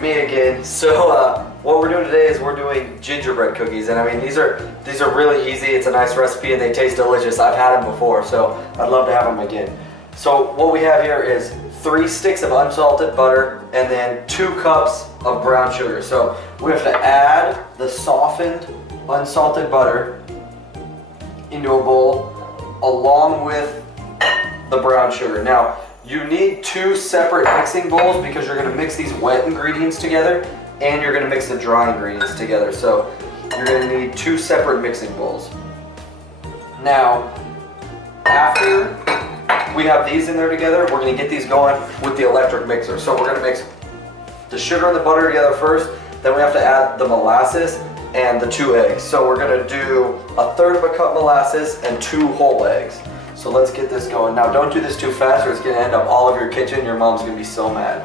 Me again. So what we're doing today is we're doing gingerbread cookies, and I mean these are really easy. It's a nice recipe and they taste delicious. I've had them before, so I'd love to have them again. So what we have here is 3 sticks of unsalted butter and then 2 cups of brown sugar. So we have to add the softened unsalted butter into a bowl along with the brown sugar. Now you need 2 separate mixing bowls because you're going to mix these wet ingredients together and you're going to mix the dry ingredients together. So you're going to need 2 separate mixing bowls. Now after we have these in there together, we're going to get these going with the electric mixer. So we're going to mix the sugar and the butter together first, then we have to add the molasses and the 2 eggs. So we're going to do 1/3 cup molasses and 2 whole eggs. So let's get this going. Now don't do this too fast or it's going to end up all over your kitchen. Your mom's going to be so mad.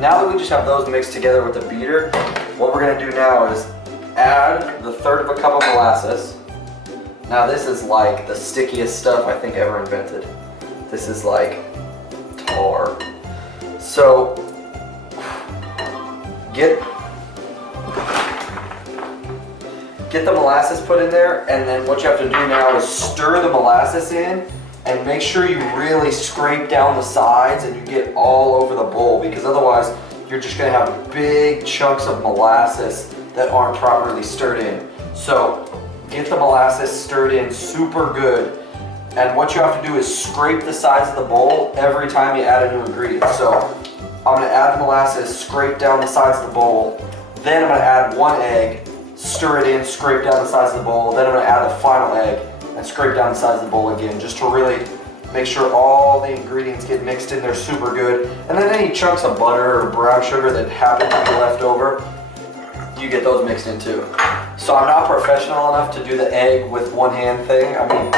Now that we just have those mixed together with the beater, what we're going to do now is add the 1/3 cup of molasses. Now this is like the stickiest stuff I think ever invented. This is like tar. So get the molasses put in there, and then what you have to do now is stir the molasses in and make sure you really scrape down the sides and you get all over the bowl, because otherwise you're just going to have big chunks of molasses that aren't properly stirred in. So get the molasses stirred in super good, and what you have to do is scrape the sides of the bowl every time you add a new ingredient. So I'm going to add the molasses, scrape down the sides of the bowl, then I'm going to add 1 egg, stir it in, scrape down the sides of the bowl, then I'm going to add the final egg and scrape down the sides of the bowl again, just to really make sure all the ingredients get mixed in there super good. And then any chunks of butter or brown sugar that happen to be left over, you get those mixed in too. So I'm not professional enough to do the egg with 1 hand thing. I mean,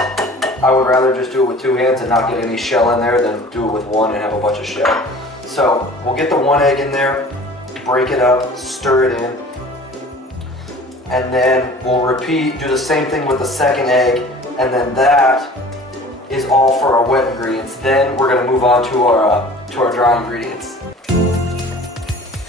I would rather just do it with 2 hands and not get any shell in there than do it with 1 and have a bunch of shell. So we'll get the 1 egg in there, break it up, stir it in, and then we'll repeat, do the same thing with the 2nd egg, and then that is all for our wet ingredients. Then we're going to move on to our dry ingredients.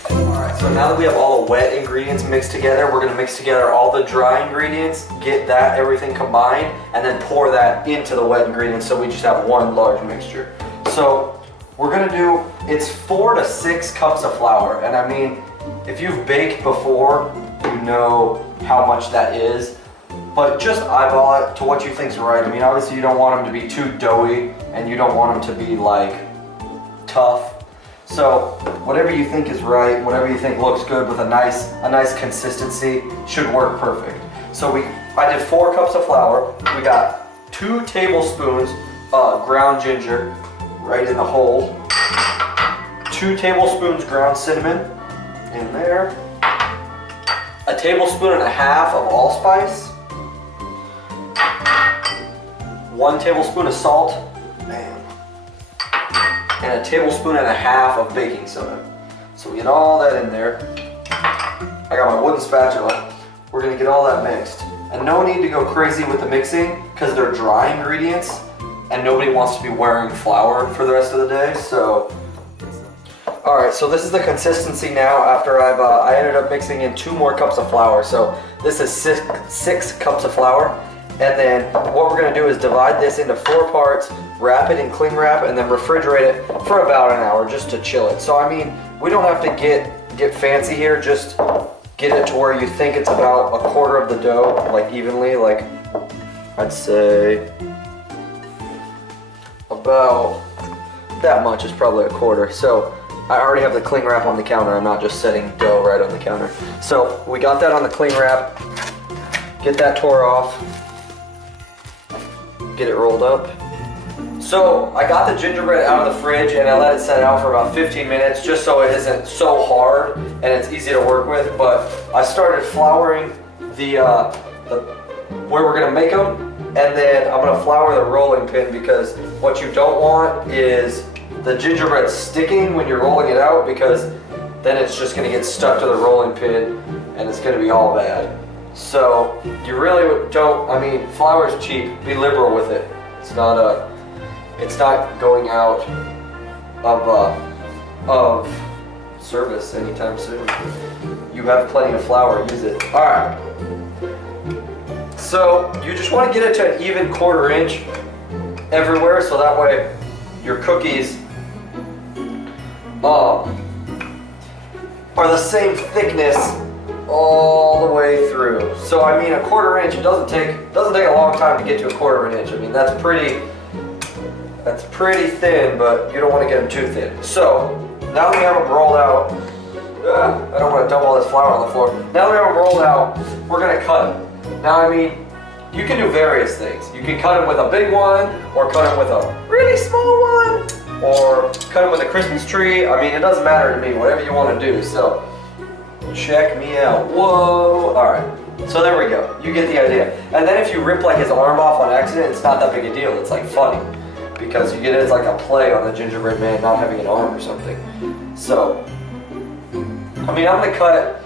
Alright, so now that we have all the wet ingredients mixed together, we're going to mix together all the dry ingredients, get that everything combined, and then pour that into the wet ingredients so we just have 1 large mixture. So we're going to do, it's 4 to 6 cups of flour, and I mean, if you've baked before, you know how much that is. But just eyeball it to what you think's right. I mean, obviously you don't want them to be too doughy and you don't want them to be like tough. So whatever you think is right, whatever you think looks good with a nice consistency should work perfect. So I did 4 cups of flour. We got 2 tablespoons of ground ginger right in the hole. 2 tablespoons ground cinnamon in there. 1.5 tablespoons of allspice. 1 tablespoon of salt, bam, and 1.5 tablespoons of baking soda. So we get all that in there. I got my wooden spatula. We're going to get all that mixed. And no need to go crazy with the mixing because they're dry ingredients and nobody wants to be wearing flour for the rest of the day. So, alright, so this is the consistency now after I ended up mixing in 2 more cups of flour. So this is 6 cups of flour. And then what we're going to do is divide this into 4 parts, wrap it in cling wrap, and then refrigerate it for about an hour just to chill it. So I mean, we don't have to get fancy here, just get it to where you think it's about 1/4 of the dough, like evenly, like I'd say about that much is probably 1/4. So I already have the cling wrap on the counter, I'm not just setting dough right on the counter. So we got that on the cling wrap, get that tore off. Get it rolled up. So I got the gingerbread out of the fridge and I let it set out for about 15 minutes just so it isn't so hard and it's easy to work with. But I started flouring the where we're gonna make them, and then I'm gonna flour the rolling pin, because what you don't want is the gingerbread sticking when you're rolling it out, because then it's just gonna get stuck to the rolling pin and it's gonna be all bad. So you really don't, I mean, flour is cheap. Be liberal with it. It's not going out of service anytime soon. You have plenty of flour, use it. All right. So you just want to get it to an even 1/4 inch everywhere, so that way your cookies are the same thickness all the way through. So I mean, a 1/4 inch, it doesn't take a long time to get to a 1/4 inch. I mean, that's pretty thin, but you don't want to get them too thin. So now that we have them rolled out, I don't want to dump all this flour on the floor. Now that we have them rolled out, we're gonna cut them. Now, I mean, you can do various things. You can cut them with a big one, or cut them with a really small one, or cut them with a Christmas tree. I mean, it doesn't matter to me, whatever you want to do. So, check me out. Whoa! All right. So there we go. You get the idea. And then if you rip like his arm off on accident, it's not that big a deal. It's like funny, because you get it as like a play on the gingerbread man not having an arm or something. So, I mean, I'm gonna cut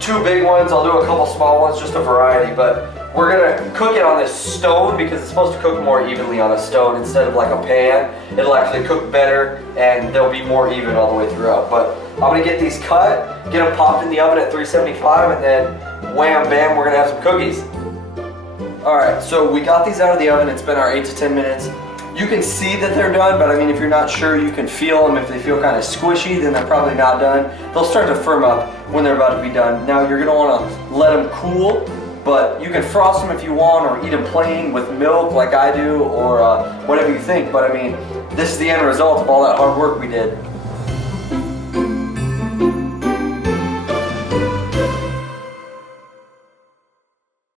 2 big ones. I'll do a couple small ones, just a variety, but we're gonna cook it on this stone because it's supposed to cook more evenly on a stone instead of like a pan. It'll actually cook better and they'll be more even all the way throughout. But I'm gonna get these cut, get them popped in the oven at 375, and then wham bam, we're gonna have some cookies. All right, so we got these out of the oven. It's been our 8 to 10 minutes. You can see that they're done, but I mean, if you're not sure, you can feel them. If they feel kind of squishy, then they're probably not done. They'll start to firm up when they're about to be done. Now you're gonna wanna let them cool, but you can frost them if you want, or eat them plain with milk like I do, or whatever you think. But I mean, this is the end result of all that hard work we did.